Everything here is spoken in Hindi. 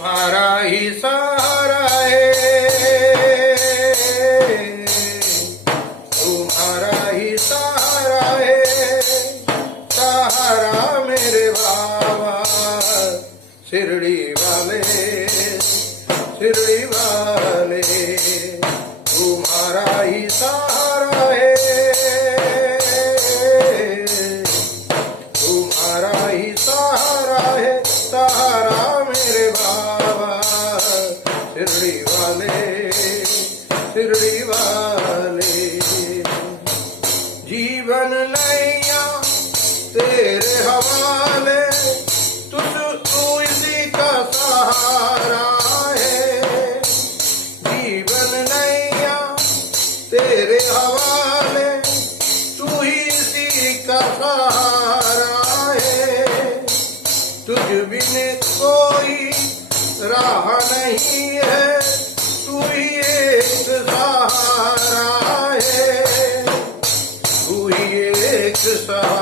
तुम्हारा ही सहारा है, तुम्हारा ही सहारा है, सहारा मेरे बाबा शिरडी वाले, शिरडी वाले। तुम्हारा ही सहारा है, तुम्हारा ही सहारा है, सहारा मेरे बाबा शिरडी वाले, शिरडी वाले। जीवन नैया तेरे हवाले, तू इसी का सहारा है। जीवन नैया तेरे हवाले, तू ही इसी का सहारा है। तुझ बिन कोई राह नहीं है, तू ही एक सहारा है, तू ही एक सहारा।